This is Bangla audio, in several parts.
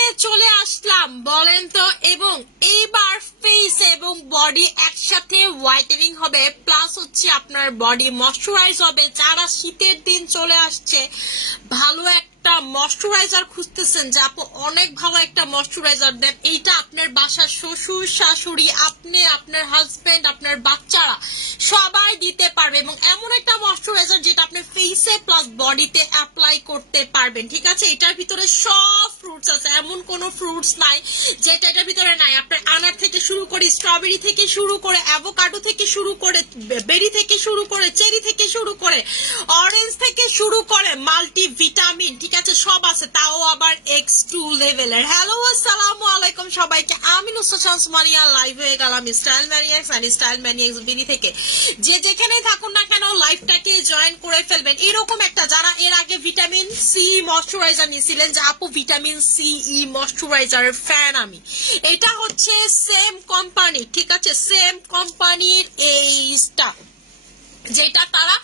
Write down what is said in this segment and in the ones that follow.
নিয়ে চলে আসলাম বলেন তো, এবং এইবার ফেস এবং বডি একসাথে হোয়াইটেনিং হবে, প্লাস হচ্ছে আপনার বডি ময়শ্চারাইজ হবে। যারা শীতের দিন চলে আসছে ভালো একটা ময়শ্চারাইজার খুঁজতেছেন, যে আপু অনেক ভালো একটা ময়শ্চারাইজার দেন, এইটা আপনার বাসার শ্বশুর শাশুড়ি, আপনি, আপনার হাজবেন্ড, আপনার বাচ্চারা সবাই দিতে পারবে, এবং এমন একটা ময়শ্চারাইজার যেটা আপনি ফেসে প্লাস বডিতে অ্যাপ্লাই করতে পারবেন। ঠিক আছে, এটার ভিতরে সব ফ্রুটস আছে, এমন কোনো ফ্রুটস নাই যেটা এটার ভিতরে নাই। আপনার আনার থেকে শুরু করে, স্ট্রবেরি থেকে শুরু করে, অ্যাভোকাডো থেকে শুরু করে, বেরি থেকে শুরু করে, চেরি থেকে শুরু করে, অরেঞ্জ থেকে শুরু করে, মাল্টি ভিটামিন, ঠিক আছে, সব আছে, তাও আবার X2 লেভেলের। হ্যালো, আসসালামু আলাইকুম সবাইকে, আমি নুসরাত শামস মানিয়া, লাইভ হয়ে গেলাম style maniacs and style maniacs BD থেকে। যে যেখানে থাকুন না কেন লাইভটাকে জয়েন করে ফেলবেন। এরকম একটা, যারা এর আগে ভিটামিন সি ময়শ্চারাইজার নিয়েছিলেন, যে আপু ভিটামিন সি ময়শ্চারাইজারের ফ্যান আমি, এটা হচ্ছে সেম কোম্পানি, ঠিক আছে, সেম কোম্পানির এইটা, যেটা তারা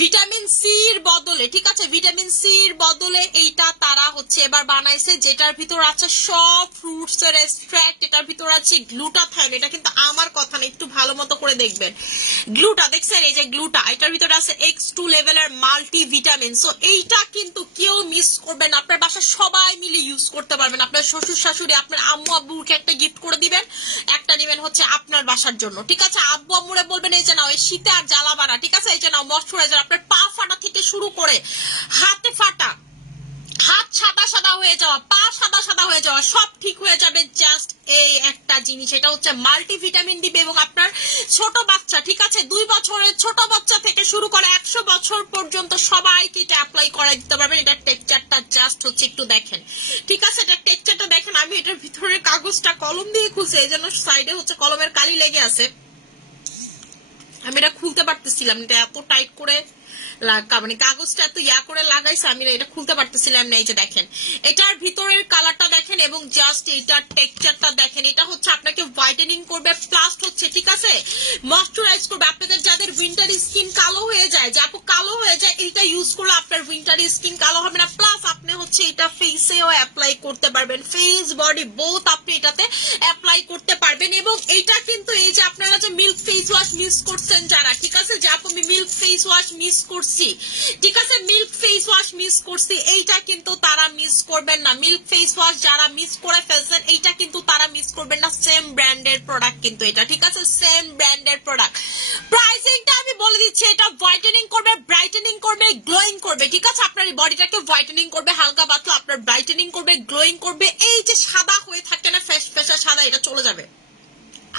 ভিটামিন সির বদলে, ঠিক আছে, ভিটামিন সির বদলে এইটা তারা হচ্ছে এবার বানাইছে, যেটার ভিতর আছে সব ফ্রুটস এর এক্সট্রাক্ট, এটার ভিতর আছে গ্লুটাথাইন। এটা কিন্তু আমার কথা না, একটু ভালো মতো করে দেখবেন। গ্লুটা দেখছেন, এই যে গ্লুটা, এটার ভিতরে আছে X2 লেভেলের মাল্টি ভিটামিন। সো এইটা কিন্তু কেউ মিস করবেন, আপনার বাসার সবাই মিলে ইউজ করতে পারবেন। আপনার শ্বশুর শাশুড়ি, আপনার আম্মু আব্বুকে একটা গিফট করে দিবেন, একটা দিবেন হচ্ছে আপনার বাসার জন্য, ঠিক আছে। আব্বু আম্মুরে বলবেন এই যে নাও, এই শীতে আর জ্বালা বাড়া, ঠিক আছে, এই যে নাও ময়শ্চারাইজার। আপনার পা ফাটা থেকে শুরু করে হাতে ফাটা, হাত সাদা সাদা হয়ে যাওয়া, পা সাদা সাদা হয়ে যাওয়া, সব ঠিক হয়ে যাবে জাস্ট এই একটা জিনিস। এটা হচ্ছে মাল্টি ভিটামিন দিবে, এবং আপনার ছোট বাচ্চা, ঠিক আছে, 2 বছরের ছোট বাচ্চা থেকে শুরু করে 100 বছর পর্যন্ত সবাইকে এটা অ্যাপ্লাই করাই দিতে পারবেন। এটার টেক্সচারটা জাস্ট হচ্ছে একটু দেখেন, ঠিক আছে, এটার টেক্সচারটা দেখেন। আমি এটার ভিতরে কাগজটা কলম দিয়ে খুলছি, এই জন্য সাইডে হচ্ছে কলমের কালি লেগে আছে, আমি এটা খুলতে পারতেছিলাম, এটা এত টাইট করে মানে কাগজটা এত করে লাগাইছে, আমি এটা খুলতে পারতেছিলাম না। এই যে দেখেন, এটার ভিতরের কালারটা দেখেন, এবং জাস্ট এটার টেক্সচারটা দেখেন। এটা হচ্ছে আপনাকে হোয়াইটেনিং করবে, প্লাস হচ্ছে, ঠিক আছে, ময়শ্চারাইজ করবে। আপনাদের যাদের উইন্টার স্কিন কালো হয়ে যায়, যে আপু কালো হয়ে যায়, এটা ইউজ করলে আপনার উইন্টার স্কিন কালো হবে না, প্লাস আপনি হচ্ছে এটা ফেসেও অ্যাপ্লাই করতে পারবেন, ফেস বডি বোথ আপনি এটাতে অ্যাপ্লাই করতে পারবেন। এবং এইটা কিন্তু এই যে আপনারা যে মিল্ক ফেস ওয়াশ মিস করছেন যারা, ঠিক আছে, যে আপু আমি মিল্ক ফেস ওয়াশ মিস করছি, ঠিক আছে, মিল্ক ফেস ওয়াশ মিস করছি, এইটা কিন্তু তারা মিস করবেন না। মিল্ক ফেস ওয়াশ যারা মিস করে ফেলছেন, এইটা কিন্তু তারা মিস করবেন না। সেম ব্র্যান্ডের প্রোডাক্ট কিন্তু এটা, ঠিক আছে, সেম ব্র্যান্ডের প্রোডাক্ট। প্রাইসিংটা আমি বলে দিচ্ছি, এটা হোয়াইটেনিং করবে, ব্রাইটেনিং করবে, গ্লোয়িং করবে, ঠিক আছে, আপনার বডিটাকে হোয়াইটেনিং করবে, হালকা পাতলা আপনার ব্রাইটেনিং করবে, গ্লোয়িং করবে। এই যে সাদা হয়ে থাকে না, ফেস ফেসা সাদা, এটা চলে যাবে।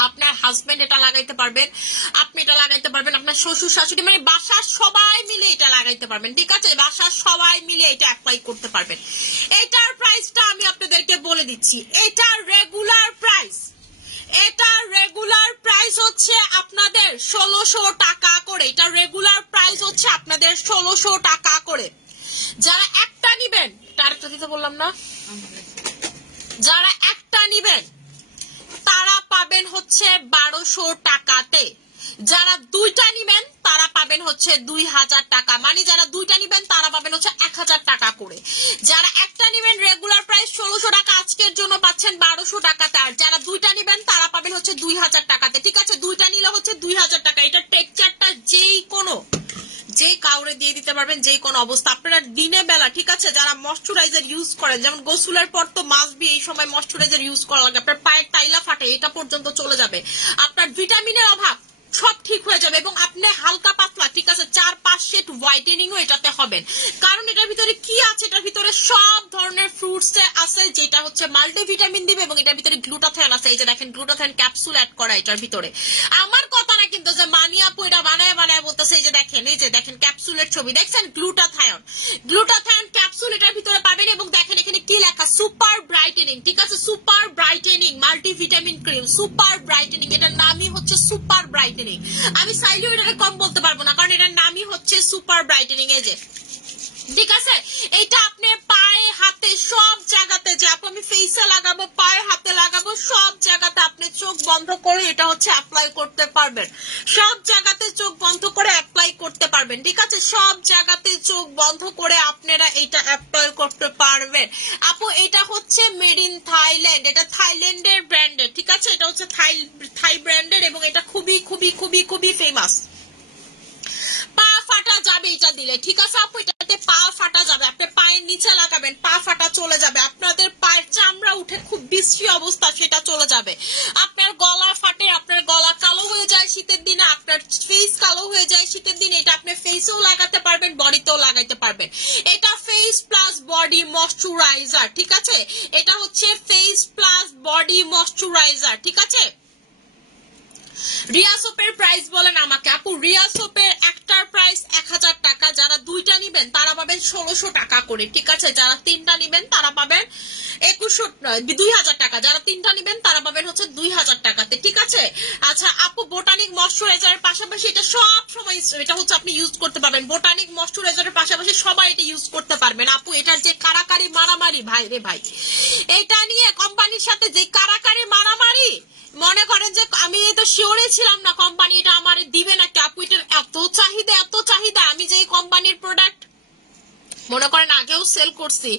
আপনার হাজবেন্ড এটা লাগাইতে পারবেন, আপনি এটা লাগাইতে পারবেন, আপনার শ্বশুর শাশুড়ি, মানে বাসার সবাই মিলে এটা লাগাইতে পারবেন, ঠিক আছে, বাসার সবাই মিলে এটা অ্যাপ্লাই করতে পারবেন। এটার প্রাইসটা আমি আপনাদেরকে বলে দিচ্ছি, এটার রেগুলার প্রাইস হচ্ছে আপনাদের 1600 টাকা করে। এটার রেগুলার প্রাইস হচ্ছে আপনাদের 1600 টাকা করে। যারা একটা নিবেন, আরেকটা দিতে বললাম না, যারা একটা নিবেন তারা পাবেন হচ্ছে 1200 টাকাতে। যারা দুইটা নিবেন তারা পাবেন হচ্ছে 2000 টাকা, মানে যারা দুইটা নিবেন তারা পাবেন হচ্ছে 1000 টাকা করে। যারা একটা নিবেন রেগুলার প্রাইস 1600 টাকা, আজকের জন্য পাচ্ছেন 1200 টাকাতে। আর যারা দুইটা নিবেন তারা পাবেন হচ্ছে 2000 টাকাতে, ঠিক আছে, দুইটা নিলে হচ্ছে 2000 টাকা। এটা টেক্সচারটা যে কাউরে দিয়ে দিতে পারবেন, যে কোনো অবস্থা। আপনারা দিনে বেলা, ঠিক আছে, যারা ময়শ্চারাইজার ইউজ করেন, যেমন গোসলের পর তো মাস্ট বি এই সময় ময়শ্চারাইজার ইউজ করা লাগে, আপনার পায়ের টাইলা ফাটে, এটা পর্যন্ত চলে যাবে। আপনার ভিটামিনের অভাব সব ঠিক হয়ে যাবে, এবং আপনি হালকা পাতলা, ঠিক আছে, 4-5 সেট হোয়াইটেনিংও এটাতে হবেন। কারণ এটার ভিতরে কি আছে, এটার ভিতরে সব ধরনের ফ্রুটস আছে, যেটা হচ্ছে মাল্টিভিটামিন দিবে, এবং এটার ভিতরে গ্লুটাথাইন আছে। এই যে দেখেন, গ্লুটাথাইন ক্যাপসুল অ্যাড করা এটার ভিতরে। আমার কথা না কিন্তু, যে মানিয়া আপু এটা বানায় বলতেছে, এই যে দেখেন ক্যাপসুলের ছবি দেখছেন, গ্লুটাথাইন ক্যাপসুল এটার ভিতরে পাবেন। এবং দেখেন এখানে কি লেখা, সুপার ব্রাইটেনিং, ঠিক আছে, super brightening multivitamin cream, super brightening, এটার নামই হচ্ছে সুপার ব্রাইটেনিং। আমি চাইলেও এটাকে কম বলতে পারবো না, কারণ এটার নামই হচ্ছে সুপার ব্রাইটেনিং। এই যে, ঠিক আছে, এটা আপনি পায়ে হাতে সব জায়গাতে, যে আমি ফেসে লাগাবো, পায়ে হাতে লাগাবো, সব জায়গাতে আপনি চোখ বন্ধ করে এটা হচ্ছে অ্যাপ্লাই করতে পারবেন, সব জায়গাতে চোখ বন্ধ করে অ্যাপ্লাই করতে পারবেন। পারবেন, ঠিক আছে? সব জায়গাতে চোখ বন্ধ করে আপনারা এটা অ্যাপ্লাই করতে পারবেন। আপু এটা হচ্ছে মেড ইন থাইল্যান্ড, এটা থাইল্যান্ডের ব্র্যান্ডের, ঠিক আছে? এটা হচ্ছে থাই ব্র্যান্ডের এবং এটা খুবই খুবই খুবই খুবই ফেমাস। পা ফাটা যাবে এটা দিলে, ঠিক আছে আপু? এটাতে পা ফাটা যাবে, আপনি পায়ের নিচে লাগাবেন, পা ফাটা চলে যাবে, আপনাদের পায়ের চামড়া উঠে খুব বিশ্রী অবস্থা সেটা চলে যাবে। আপনার গলা ফাটে, আপনার গলা কালো হয়ে যায় শীতের দিনে, আপনার ফেস কালো হয়ে যায় শীতের দিনে, এটা আপনি ফেসেও লাগাতে পারবেন, বডিতেও লাগাইতে পারবেন। এটা ফেস প্লাস বডি ময়শ্চারাইজার, ঠিক আছে? এটা হচ্ছে ফেস প্লাস বডি ময়শ্চারাইজার, ঠিক আছে? রিয়া সোপের প্রাইস বলেন আমাকে আপু। রিয়া সোপের একটার প্রাইস 1000 টাকা, যারা দুইটা নিবেন তারা পাবেন 1600 টাকা করে, ঠিক আছে? যারা তিনটা নিবেন তারা পাবেন 2000 টাকা, যারা তিনটা নিবেন তারা পাবেন হচ্ছে 2000 টাকাতে, ঠিক আছে? আচ্ছা আপু, বোটানিক ময়শ্চারাইজারের পাশাপাশি এটা সব সময় এটা হচ্ছে আপনি ইউজ করতে পারবেন, বোটানিক ময়শ্চারাইজারের পাশাপাশি সবাই এটা ইউজ করতে পারবেন আপু। এটার যে কারাকারি মারামারি ভাই রে ভাই, এটা নিয়ে কোম্পানির সাথে যে কারাকারি মারামারি, মনে করেন যে আমি তো শিওরে ছিলাম না কোম্পানি এটা আমার দিবে না, আপু এটার এত চাহিদা, আমি যে কোম্পানির প্রোডাক্ট মনে করেন আগেও সেল করছি,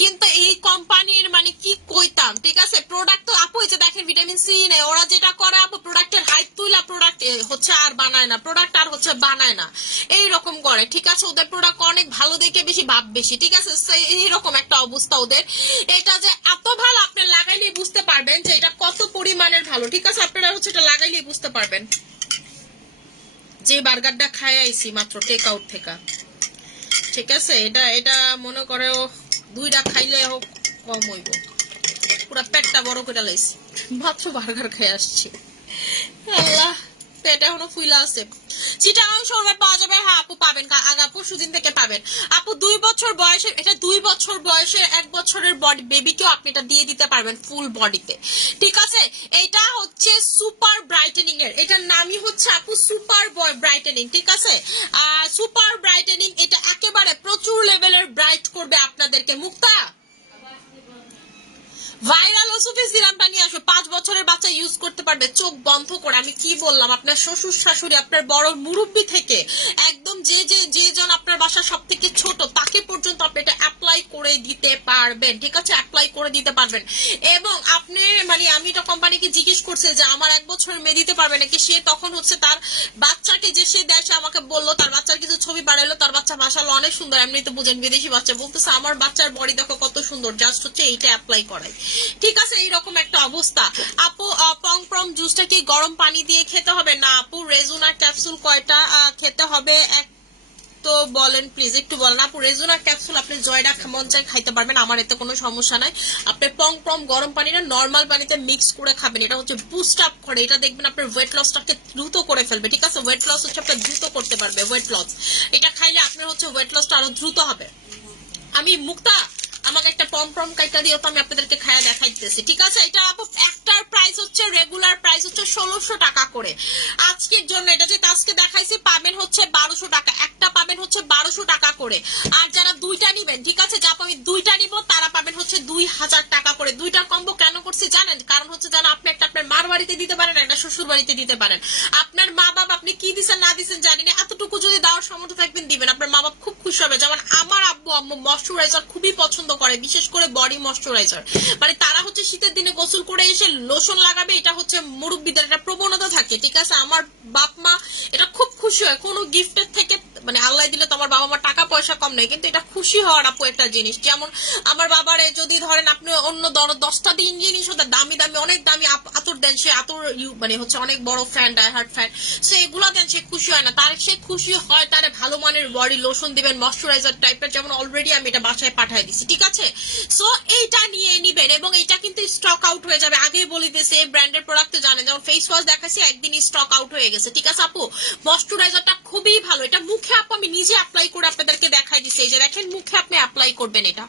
কিন্তু এই কোম্পানির মানে কি কইতাম, ঠিক আছে? প্রোডাক্ট তো আপু এই যে দেখেন ভিটামিন সি নেই, ওরা যেটা করে আপু প্রোডাক্টের হাইপ তুইলা প্রোডাক্ট হচ্ছে আর বানায় না, প্রোডাক্ট আর হচ্ছে বানায় না, এইরকম করে, ঠিক আছে? ওদের প্রোডাক্ট অনেক ভালো দেখে বেশি ভাব বেশি, ঠিক আছে? এইরকম একটা অবস্থা ওদের। এটা যে এত ভালো আপনি লাগাইলে বুঝতে পারবেন যে এটা কত পরিমাণের ভালো, ঠিক আছে? আপনারা হচ্ছে এটা লাগাইলে বুঝতে পারবেন। যে বার্গারটা খাই আইছি মাত্র টেক আউট থেকে, ঠিক আছে? এটা মনে করে দুইটা খাইলে হোক কম হইব, পুরা পেটটা বড় করে লাইছি, মাত্র বার্গার খাই আসছি, আল্লাহ পেট এখনো ফুইলা আছে। চিটাগাং শোরুমে পাওয়া যাবে, হ্যাঁ আপু পাবেন, পরশুদিন থেকে পাবেন আপু। 2 বছর বয়সে, এটা 2 বছর বয়সে 1 বছরের বডি বেবিকেও আপনি এটা দিয়ে দিতে পারবেন ফুল বডিতে, ঠিক আছে? এটা হচ্ছে সুপার ব্রাইটেনিং এর, এটার নামই হচ্ছে আপু সুপার ব্রাইটেনিং, ঠিক আছে? সুপার ব্রাইটেনিং এটা একেবারে প্রচুর লেভেলের ব্রাইট করবে আপনাদেরকে। মুক্তা ভাইরাল ওষুধের সিরামটা নিয়ে আসো, 5 বছরের বাচ্চা ইউজ করতে পারবে চোখ বন্ধ করে। আমি কি বললাম, আপনার শ্বশুর শাশুড়ি, আপনার বড় মুরব্বী থেকে একদম যে জন আপনার বাসা সব থেকে ছোট তাকে পর্যন্ত আপনি এটা অ্যাপ্লাই করে দিতে পারবেন, ঠিক আছে? অ্যাপ্লাই করে দিতে পারবেন। এবং আপনি মানে আমি এটা কোম্পানিকে জিজ্ঞেস করছি যে আমার 1 বছরের মেয়ে দিতে পারবে নাকি, সে তখন হচ্ছে তার বাচ্চাকে যে সে দেয় সে আমাকে বললো, তার বাচ্চার কিছু ছবি বাড়াইলো, তার বাচ্চা মাশাআল্লাহ অনেক সুন্দর, এমনি তো বুঝেন বিদেশি বাচ্চা, বলতেছে আমার বাচ্চার বডি দেখো কত সুন্দর, জাস্ট হচ্ছে এইটা অ্যাপ্লাই করাই, ঠিক আছে? এইরকম একটা অবস্থা আপু। পং প্রম জুসটা কি গরম পানি দিয়ে খেতে হবে? না আপু। রেজুনা ক্যাপসুল কয়টা খেতে হবে তো বলেন প্লিজ, একটু বলেন আপু। রেজুনা ক্যাপসুল আপনি জয়ডা মন চাই খাইতে পারবেন, আমার এতে কোনো সমস্যা নাই। আপনি পং প্রম গরম পানি না নর্মাল পানিতে মিক্স করে খাবেন, এটা হচ্ছে বুস্ট আপ করে, এটা দেখবেন আপনার ওয়েট লসটাকে দ্রুত করে ফেলবে, ঠিক আছে? ওয়েট লস হচ্ছে আপনার দ্রুত করতে পারবে, ওয়েট লস এটা খাইলে আপনার হচ্ছে ওয়েট লসটা আরো দ্রুত হবে। আমি মুক্তা আমাকে একটা পম প্রম কাইটা দিও তো, আমি আপনাদেরকে খায়া দেখাইতেছি, ঠিক আছে? এটা আপু একটার প্রাইস হচ্ছে রেগুলার প্রাইস হচ্ছে 1600 টাকা করে আজকের জন্য। এটা যেটা আজকে দেখাইছি পাবেন হচ্ছে 1200 টাকা, একটা পাবেন হচ্ছে 1200 টাকা করে। আর যারা দুইটা নিবেন, ঠিক আছে, যা আমি দুইটা নিব তারা পাবেন হচ্ছে 2000 টাকা করে। দুইটার কম্বো কেন করছি জানেন? কারণ হচ্ছে যেন আপনি একটা আপনার মার বাড়িতে দিতে পারেন, একটা শ্বশুর বাড়িতে দিতে পারেন। আপনার মা বাবা আপনি কি দিচ্ছেন না দিচ্ছেন জানি না, এতটুকু যদি দেওয়ার সামর্থ্য থাকবেন দিবেন, আপনার মা বাবা খুব খুশি হবে। যেমন আমার আব্বু আম্মু ময়শ্চারাইজার খুবই পছন্দ করে, বিশেষ করে বডি ময়শ্চারাইজার, মানে তারা হচ্ছে শীতের দিনে গোসল করে এসে লোশন লাগাবে, এটা হচ্ছে মুরব্বিদের একটা প্রবণতা থাকে, ঠিক আছে? আমার বাপ মা এটা খুব খুশি হয়, কোনো গিফটের থেকে, মানে আল্লাহ দিলে তো আমার বাবা মা টাকা পয়সা কম নেই, কিন্তু এটা খুশি হওয়ার আপু একটা জিনিস। যেমন আমার বাবারে যদি ধরেন আপনি অন্য 10টা দিন জিনিস হতে দামি দামি অনেক দামি আতর দেন, সে আতর মানে হচ্ছে অনেক বড় ফ্যান, ডাই হার্ট ফ্যান, সে এগুলা দেন, সে খুশি হয় না। তার সে খুশি হয় তারে ভালো মানের বডি লোশন দিবেন, ময়শ্চারাইজার টাইপের, যেমন অলরেডি আমি এটা বাসায় পাঠিয়ে দিছি, ঠিক আছে? সো এইটা নিয়ে নিবেন এবং এটা কিন্তু স্টক আউট হয়ে যাবে, আগেই বলে দিয়েছে। এই ব্র্যান্ডের প্রোডাক্ট জানেন, যেমন ফেস ওয়াশ দেখাচ্ছি একদিন স্টক আউট হয়ে গেছে, ঠিক আছে আপু? ময়শ্চারাইজারটা খুবই ভালো, এটা মুখে আপু আমি নিজে অ্যাপ্লাই করে আপনাদেরকে দেখাই দিচ্ছি, এই যে দেখেন মুখে আপনি অ্যাপ্লাই করবেন, এটা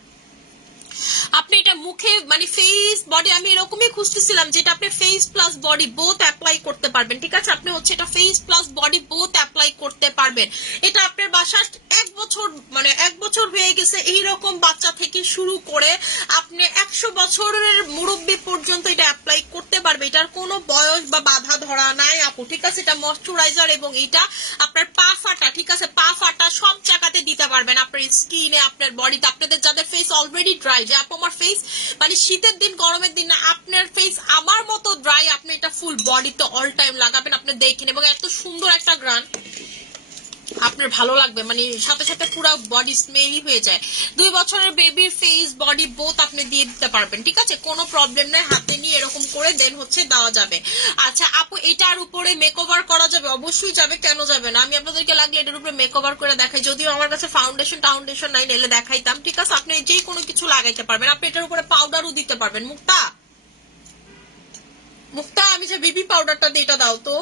আপনি আপনি এটা মুখে মানে ফেস বডি আমি এরকমই খুঁজতেছিলাম যেটা আপনি face plus body both apply করতে পারবেন, ঠিক আছে? আপনি হচ্ছে এটা face plus body both apply করতে পারবেন। এটা আপনার বাসায় 1 বছর মানে 1 বছর হয়ে গেছে এইরকম বাচ্চা থেকে শুরু করে আপনি 100 বছরের মুরব্বী পর্যন্ত এটা অ্যাপ্লাই করতে পারবে। এটার কোনো বয়স বা বাধা ধরা নাই আপু, ঠিক আছে? এটা ময়শ্চারাইজার এবং এটা আপনার পা ফাটা, ঠিক আছে? পা ফাটা সব জায়গাতে দিতে পারবেন, আপনার স্কিনে, আপনার বডিতে। আপনাদের যাদের ফেস অলরেডি ড্রাই, যে আপু আমার ফেস মানে শীতের দিন গরমের দিন না, আপনার ফেস আমার মতো ড্রাই, আপনি এটা ফুল বডিতে অল টাইম লাগাবেন, আপনি দেখেন। এবং এত সুন্দর একটা গ্রান আপনার ভালো লাগবে, মানে সাথে সাথে পুরো বডি স্মেলি হয়ে যায়। 2 বছরের বেবির ফেস বডি বোথ আপনি দিয়ে দিতে পারবেন, ঠিক আছে? কোনো প্রবলেম নাই, হাতে নিয়ে এরকম করে দেন হচ্ছে দেওয়া যাবে। আচ্ছা আপু এটার উপরে মেকওভার করা যাবে? অবশ্যই যাবে, কেন যাবে না? আমি আপনাদেরকে লাগলে এটার উপরে মেকওভার করে দেখাই, যদিও আমার কাছে ফাউন্ডেশন নাই, নিলে দেখাইতাম, ঠিক আছে? আপনি যে কোনো কিছু লাগাইতে পারবেন, আপনি এটার উপরে পাউডারও দিতে পারবেন। মুক্তা আমি যে বেবি পাউডারটা দিই এটা দাও তো,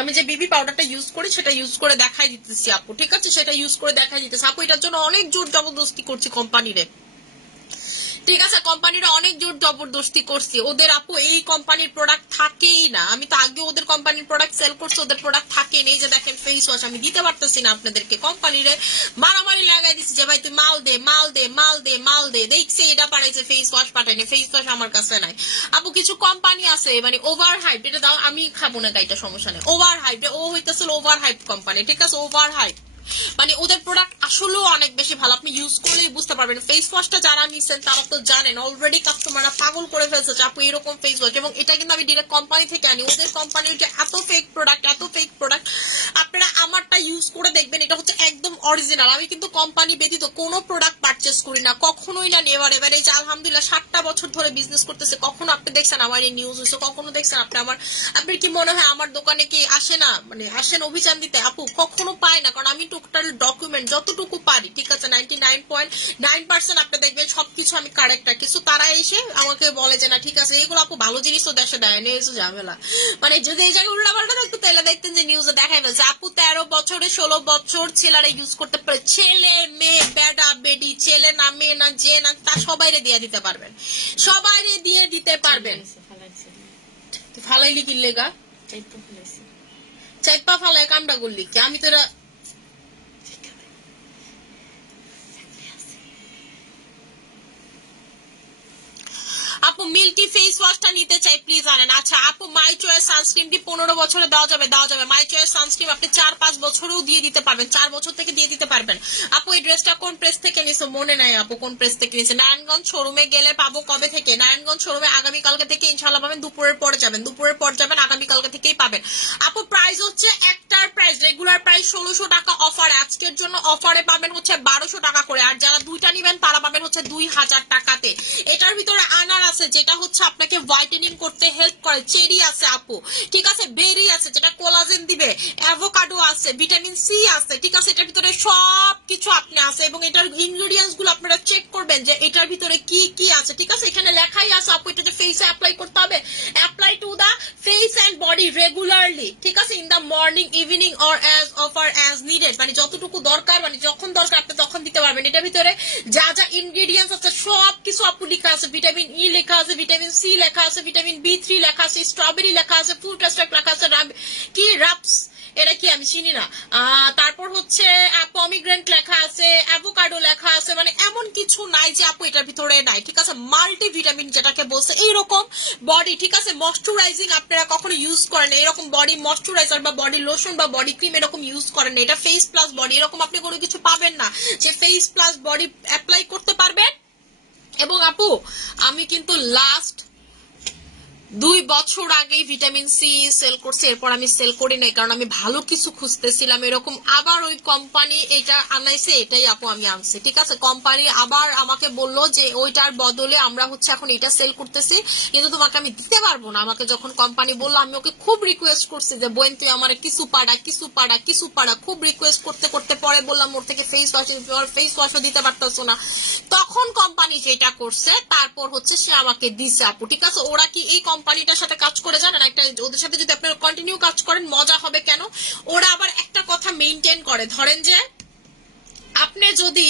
আমি যে বেবি পাউডারটা ইউজ করি সেটা ইউজ করে দেখাই দিতেছি আপু, ঠিক আছে? সেটা ইউজ করে দেখাই দিতেছি আপু। এটার জন্য অনেক জোর জবরদস্তি করছি কোম্পানিরে, ঠিক আছে? কোম্পানিরা অনেক জোর জবরদস্তি করছি ওদের আপু, এই কোম্পানির প্রোডাক্ট থাকেই না। আমি তো আগে ওদের কোম্পানির প্রোডাক্ট সেল করছি, ওদের প্রোডাক্ট থাকেই না। এই যে দেখেন ফেস ওয়াশ আমি দিতে পারতেছি না আপনাদেরকে, কোম্পানিরে মারামারি লাগাই দিচ্ছি যে ভাই তুই মাল দে মাল দে মাল দে মাল দে। দেখছি এটা পাঠাইছে ফেস ওয়াশ পাঠাইনি, ফেস ওয়াশ আমার কাছে নাই আপু। কিছু কোম্পানি আছে মানে ওভার হাইপ, এটা দাও আমি খাবো না গাইটা, সমস্যা নেই। ওভার হাইপ, ও হইতেছিল ওভার হাইপ কোম্পানি, ঠিক আছে? ওভার হাইপ মানে ওদের প্রোডাক্ট আসলেও অনেক বেশি ভালো, আপনি ইউজ করলেই বুঝতে পারবেন। ফেস ওয়াশটা যারা নিচ্ছেন তারা তো জানেন অলরেডি, কাস্টমাররা পাগল করে ফেলছে আপু এরকম ফেস ওয়াশ। এবং এটা কিন্তু আমি ডিরেক্ট কোম্পানি থেকে আনি, ওদের কোম্পানির যে এত ফেক প্রোডাক্ট আপনারা আমারটা ইউজ করে দেখবেন, এটা হচ্ছে একদম অরিজিনাল। আমি কিন্তু কোম্পানি ব্যতীত কোনো প্রোডাক্ট পারচেস করি না, কখনোই না, নেভার এভার। এই যে আলহামদুলিল্লাহ 7টা বছর ধরে বিজনেস করতেছে, কখনো আপনি দেখছেন আমার এই নিউজ হয়েছে? কখনো দেখছেন আপনি আমার, আপনার কি মনে হয় আমার দোকানে কি আসে না, মানে আসেন অভিযান দিতে আপু? কখনো পায় না, কারণ আমি টোটাল ডকুমেন্ট যতটুকু পারি, ঠিক আছে? 99.9% আপনি দেখবেন সবকিছু আমি কারেক্ট রাখি। সো তারা এসে আমাকে বলে যে না ঠিক আছে, এগুলো আপু ভালো জিনিসও দেশে দেয় না, এসে ঝামেলা। মানে যদি এই জায়গায় উল্টা পাল্টা থাকতো তাহলে দেখতেন যে নিউজে দেখাই ফেলছে আপু 13 বছরে 16 বছর ছেলেরা ইউজ করতে পারে, ছেলে মেয়ে বেডা বেডি, ছেলে না মেয়ে না যে না তা সবাইরে দিয়ে দিতে পারবেন, সবাইরে দিয়ে দিতে পারবেন। ফালাইলি কিনলে গা চাইপা ফালাই কামটা করলি কি? আমি তোরা আপু মিল্কি ফেস ওয়াশটা নিতে চাই প্লিজ আনেন। আচ্ছা আপু মাই চয়েস সানস্ক্রিনটি 15 বছরে দেওয়া যাবে? মাই চয়েস সানস্ক্রিন আপনি 4-5 বছরেও দিয়ে দিতে পারবেন, 4 বছর থেকে দিয়ে দিতে পারবেন আপু। এই ড্রেসটা কোন প্রেস থেকে নিছো? মনে নাই আপু কোন প্রেস থেকে নিছে। নারায়ণগঞ্জ শোরুমে গেলে পাবো কবে থেকে? নারায়ণগঞ্জ শোরুমে আগামীকালকে থেকে ইনশাল্লাহ পাবেন, দুপুরের পর যাবেন, আগামীকালকে থেকেই পাবেন আপু। প্রাইস হচ্ছে একটার প্রাইস রেগুলার প্রাইস 1600 টাকা, অফারে আজকের জন্য অফারে পাবেন হচ্ছে 1200 টাকা করে, আর যারা দুইটা নিবেন তারা পাবেন হচ্ছে 2000 টাকাতে। এটার ভিতরে আনার আছে যেটা হচ্ছে আপনাকে হোয়াইটেনিং করতে হেল্প করে, চেরি আছে আপু, ঠিক আছে? বেরি আছে যেটা কোলাজেন দিবে, অ্যাভোকাডো আছে, ভিটামিন সি আছে, ঠিক আছে? এটার ভিতরে সব কিছু আপনি আছে এবং এটার ইনগ্রেডিয়েন্টস গুলো আপনারা চেক করবেন যে এটার ভিতরে কি কি আছে, ঠিক আছে? এখানে লেখাই আছে আপু এটা যে ফেসে অ্যাপ্লাই করতে হবে, apply to the face and body regularly, ঠিক আছে? In the morning evening or as needed, মানে যতটুকু দরকার, মানে যখন দরকার আপনি তখন দিতে পারবেন। এটার ভিতরে যা যা ইনগ্রেডিয়েন্টস আছে সব কিছু আপু লেখা আছে, ভিটামিন ই লেখা আছে, ভিটামিন সি লেখা আছে, ভিটামিন B3 লেখা আছে, স্ট্রবেরি লেখা আছে, ফ্রুট এক্সট্রাক্ট লেখা আছে, কি রাপস এটা কি আমি চিনি না, তারপর হচ্ছে পমিগ্রেন্ট লেখা আছে, অ্যাভোকাডো লেখা আছে, মানে এমন কিছু নাই যে আপু এটার ভিতরে নাই, ঠিক আছে? মাল্টি ভিটামিন যেটাকে বলছে এইরকম বডি, ঠিক আছে? ময়শ্চারাইজিং আপনারা কখনো ইউজ করেন এরকম বডি ময়শ্চারাইজার বা বডি লোশন বা বডি ক্রিম এরকম ইউজ করেন না, এটা ফেস প্লাস বডি, এরকম আপনি কোনো কিছু পাবেন না যে ফেস প্লাস বডি অ্যাপ্লাই করতে পারবেন। এবং আপু আমি কিন্তু লাস্ট 2 বছর আগে ভিটামিন সি সেল করছি, এরপর আমি সেল করি নাই, কারণ আমি ভালো কিছু খুঁজতেছিলাম এরকম। আবার ওই কোম্পানি এটা আনাইছে, এটাই আপু আমি আনছি, ঠিক আছে? কোম্পানি আবার আমাকে বললো যে ওইটার বদলে আমরা হচ্ছে এখন এটা সেল করতেছি, কিন্তু তোমাকে আমি দিতে পারবো না। আমাকে যখন কোম্পানি বললো আমি ওকে খুব রিকোয়েস্ট করছি যে বোন তুই আমার কিছু পাড়া খুব রিকোয়েস্ট করতে করতে পরে বললাম ওর থেকে ফেস ওয়াশও দিতে পারতেছো না, তখন কোম্পানি যেটা করছে তারপর হচ্ছে সে আমাকে দিছে আপু, ঠিক আছে? ওরা কি এই কোম্পানিটার সাথে কাজ করে জানেন, একটা ওদের সাথে যদি আপনারা কন্টিনিউ কাজ করেন মজা হবে কেন, ওরা আবার একটা কথা মেইনটেইন করে, ধরেন যে আপনি যদি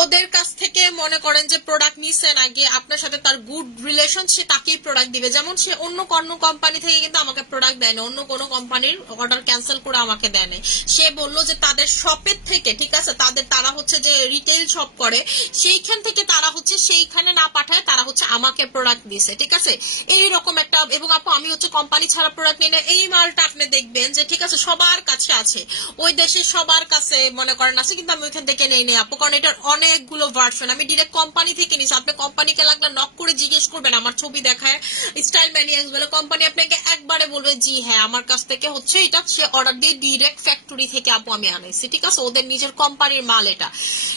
ওদের কাছ থেকে মনে করেন যে প্রোডাক্ট নিছেন আগে, আপনার সাথে তার গুড রিলেশন, সে তাকেই প্রোডাক্ট দিবে। যেমন সে অন্য কোনো কোম্পানি থেকে কিন্তু আমাকে প্রোডাক্ট দেয় না, অন্য কোনো কোম্পানির অর্ডার ক্যান্সেল করে আমাকে দেয় না। সে বললো যে তাদের শপের থেকে, ঠিক আছে, তারা হচ্ছে যে রিটেইল শপ করে, সেইখান থেকে তারা হচ্ছে সেইখানে না পাঠায়, তারা হচ্ছে আমাকে প্রোডাক্ট দিছে, ঠিক আছে। এইরকম একটা, এবং আপু আমি হচ্ছে কোম্পানি ছাড়া প্রোডাক্ট নিই না। এই মালটা আপনি দেখবেন যে ঠিক আছে সবার কাছে আছে, ওই দেশে সবার কাছে মনে করেন আছে, কিন্তু আমি ওইখান থেকে নেই আপু, কারণ এটার অনেকগুলো ভার্সন। আমি ডিরেক্ট কোম্পানি থেকে নিছি। আপনি কোম্পানিকে লাগলে নক করে জিজ্ঞেস করবেন, আমার ছবি দেখায় স্টাইল ম্যানিয়াক্স বলে, কোম্পানি আপনাকে একবারে বলবে জি হ্যাঁ আমার কাছ থেকে হচ্ছে এটা, সে অর্ডার দিয়ে ডিরেক্ট ফ্যাক্টরি থেকে আপু আমি আনাইছি, ঠিক আছে, ওদের নিজের কোম্পানির মাল এটা,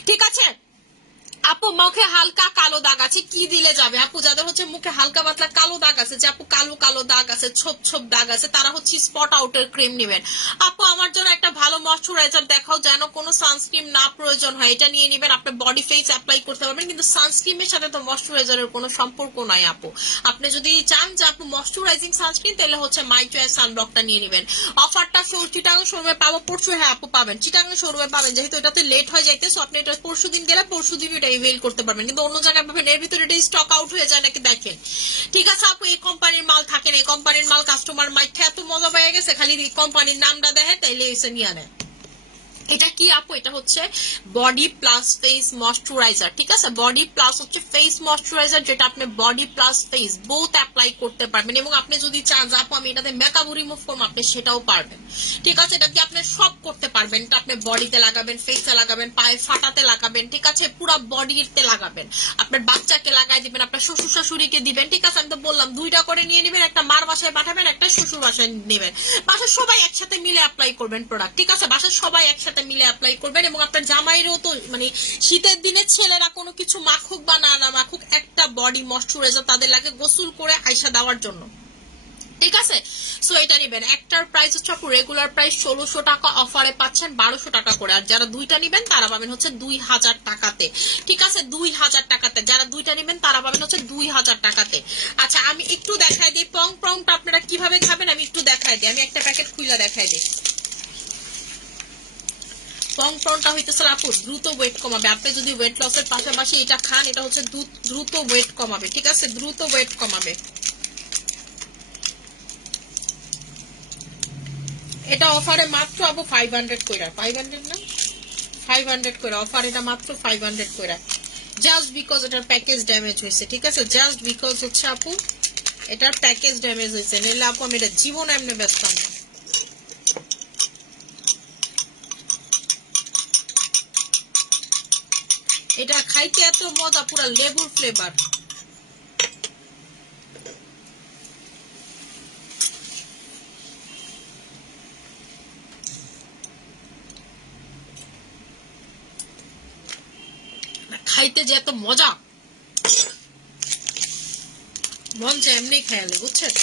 ঠিক আছে। আপু মুখে হালকা কালো দাগ আছে, কি দিলে যাবে আপু? যাদের হচ্ছে মুখে হালকা পাতলা কালো দাগ আছে, যে আপু কালো কালো দাগ আছে, ছোপ ছোপ দাগ আছে, তারা হচ্ছে স্পট আউটের ক্রিম নেবেন। আপু আমার জন্য একটা ভালো ময়শ্চারাইজার দেখাও, যেন কোনো সানস্ক্রিন না প্রয়োজন হয়, এটা নিয়ে নেবেন। আপনি বডি ফেস অ্যাপ্লাই করতে পারবেন, কিন্তু সানস্ক্রিনের সাথে তো ময়শ্চারাইজারের কোনো সম্পর্ক নাই আপু। আপনি যদি চান যে আপু ময়শ্চারাইজিং সানস্ক্রিন, তাহলে হচ্ছে মাই চয়েস সানব্লকটা নিয়ে নেবেন। অফারটা চিটাং শোরুমে পাবো পরশু, হ্যাঁ আপু পাবেন, চিটাং শোরুমে পাবেন, যেহেতু এটাতে লেট হয়ে যাইতেছে, আপনি এটা পরশু দিন গেলে পরশু দিন এটা ইভেল করতে পারবেন, কিন্তু অন্য জায়গায় পাবেন এর ভিতরে এটা স্টক আউট হয়ে যায় নাকি দেখেন, ঠিক আছে আপু। এই কোম্পানির মাল থাকে না, এই কোম্পানির মাল কাস্টমার মাইঠা এত মজা পেয়ে গেছে, খালি কোম্পানির নামটা দেখে তাইলে এসে নিয়ে নেয়। এটা কি আপু? এটা হচ্ছে বডি প্লাস ফেস ময়শ্চারাইজার, ঠিক আছে, বডি প্লাস হচ্ছে ফেস ময়শ্চারাইজার, যেটা আপনি body plus face both apply করতে পারবেন, এবং আপনি যদি চান আপু আমি এটাতে মেকআপ রিমুভ করবো, আপনি সেটাও পারবেন, ঠিক আছে। এটা দিয়ে আপনি সব করতে পারবেন, এটা আপনি বডিতে লাগাবেন, ফেসে লাগাবেন, পায়ে ফাটাতে লাগাবেন, ঠিক আছে, পুরো বডিতে লাগাবেন, আপনার বাচ্চাকে লাগাই দিবেন, আপনার শ্বশুর শাশুড়িকে দিবেন, ঠিক আছে। আমি তো বললাম দুইটা করে নিয়ে নেবেন, একটা মার বাসায় পাঠাবেন, একটা শ্বশুর বাসায় নেবেন, বাসার সবাই একসাথে মিলে অ্যাপ্লাই করবেন প্রোডাক্ট, ঠিক আছে, বাসার সবাই একসাথে মিলে অ্যাপ্লাই করবেন। এবং আপনার জামাইরও তো মানে শীতের দিনে ছেলেরা কোনো কিছু মাখুক বা না না মাখুক, একটা বডি ময়শ্চারাইজার তাদের লাগে গোসল করে আয়সা দেওয়ার জন্য, ঠিক আছে। সো এটা নেবেন। একটার প্রাইস হচ্ছে আপু রেগুলার প্রাইস 1600 টাকা, অফারে পাচ্ছেন 1200 টাকা করে, আর যারা দুইটা নেবেন তারা পাবেন হচ্ছে 2000 টাকাতে, ঠিক আছে, 2000 টাকাতে। যারা দুইটা নেবেন তারা পাবেন হচ্ছে 2000 টাকাতে। আচ্ছা আমি একটু দেখাই দিই পং প্রংটা আপনারা কিভাবে খাবেন, আমি একটু দেখাই দিই, আমি একটা প্যাকেট খুলে দেখাই দিই। পং প্রনটা হইতেছে আপু দ্রুত ওয়েট কমাবে, আপনি যদি ওয়েট লসের পাশাপাশি এটা খান, এটা হচ্ছে দ্রুত ওয়েট কমাবে, ঠিক আছে, দ্রুত ওয়েট কমাবে। এটা অফারে মাত্র আপু 500 কইরা, 500 না 500 কইরা অফার, এটা মাত্র 500 কইরা, জাস্ট বিকজ এটার প্যাকেজ ড্যামেজ হয়েছে, ঠিক আছে, জাস্ট বিকজ হচ্ছে আপু এটার প্যাকেজ ড্যামেজ হয়েছে, নইলে আপু আমি এটা জীবন এমনি ব্যস্ত না। এটা খাইতে এত মজা, পুরা লেবুর ফ্লেভার। খাইতে যে এত মজা, মন চায় এমনি খেয়ালে, বুঝছেন।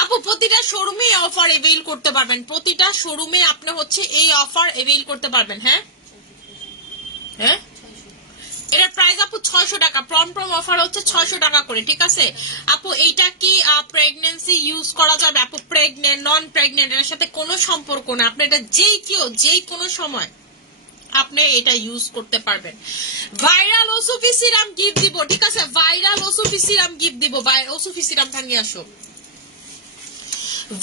আপু প্রতিটা শোরুমে অফার এভেইল করতে পারবেন, প্রতিটা শোরুমে আপনি হচ্ছে এই অফার এভেইল করতে পারবেন। হ্যাঁ হ্যাঁ, এটার প্রাইস আপু 600 টাকা, প্রম অফার হচ্ছে 600 টাকা করে, ঠিক আছে আপু। এইটা কি প্রেগনেন্সি ইউজ করা যাবে আপু? প্রেগনেন্ট নন প্রেগনেন্ট এর সাথে কোনো সম্পর্ক না, আপনি এটা যেই কোনো সময় আপনি এটা ইউজ করতে পারবেন। ভাইরাল ওসুফি সিরাম গিফট দিব, ঠিক আছে, ভাইরাল ওসুফি সিরাম গিফট দিব, ওসুফি সিরাম ভাঙিয়ে আসো,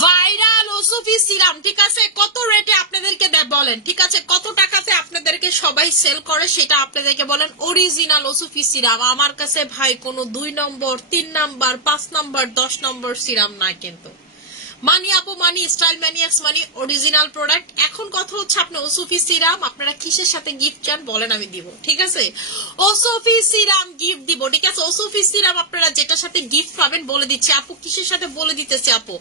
ভাইরাল ওসুফি সিরাম, ঠিক আছে। কত রেটে আপনাদেরকে বলেন, ঠিক আছে, কত টাকাতে আপনাদেরকে সবাই সেল করে সেটা আপনাদেরকে বলেন। অরিজিনাল ওসুফি সিরাম আমার কাছে ভাই কোনো 2 নম্বর 3 নাম্বার 5 নম্বর 10 নম্বর সিরাম না, কিন্তু মানি আপু মানি, স্টাইল ম্যানিয়াক্স মানি, অরিজিনাল প্রোডাক্ট। এখন কথা হচ্ছে আপনি ওসুফি সিরাম আপনারা কিসের সাথে গিফট চান বলেন, আমি দিব, ঠিক আছে, ওসুফি সিরাম গিফট দিব, ঠিক আছে। ওসুফি সিরাম আপনারা যেটার সাথে গিফট পাবেন বলে দিচ্ছি আপু, কিসের সাথে বলে দিতেছি আপু।